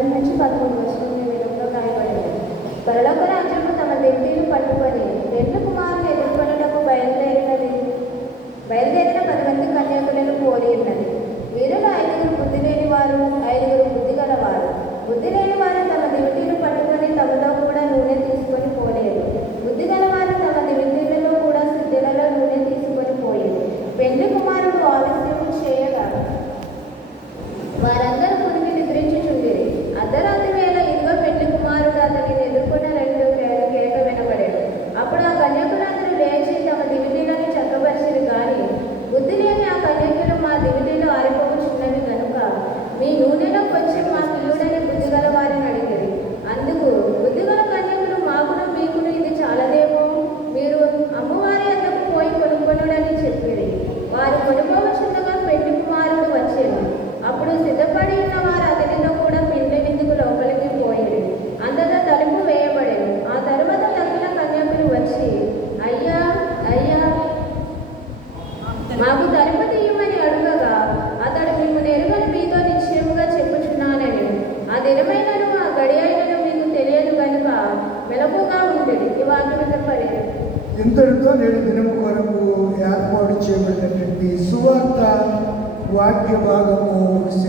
పది నుంచి పదకొండు వర్షం విధంగా కనబడింది పరలోక రాజ్యము తమ దింటీలు పట్టుకొని రెండు కుమారులు ఎదుర్కొనటకు బయలుదేరినది. బయలుదేరిన పది మంది కన్యాకులను కోరి ఉన్నది. వీరిలో ఐదుగురు బుద్ధి అయ్యా మాకు తలుపు తీయమని అడుగగా అతడు మీకు నెరుగని మీతో నిశ్చయముగా చెప్పుచున్నానని. ఆ నెరమైనను ఆ గడియైనను మీకు తెలియదు కనుక మెలకుగా ఉంటుంది ఈ వాక్యం చెప్పలేదు ఇంతటితో నేడు దినము కొరకు ఏర్పాటు చేయబడినటువంటి సువార్త వాక్య భాగము ముగిసిందండి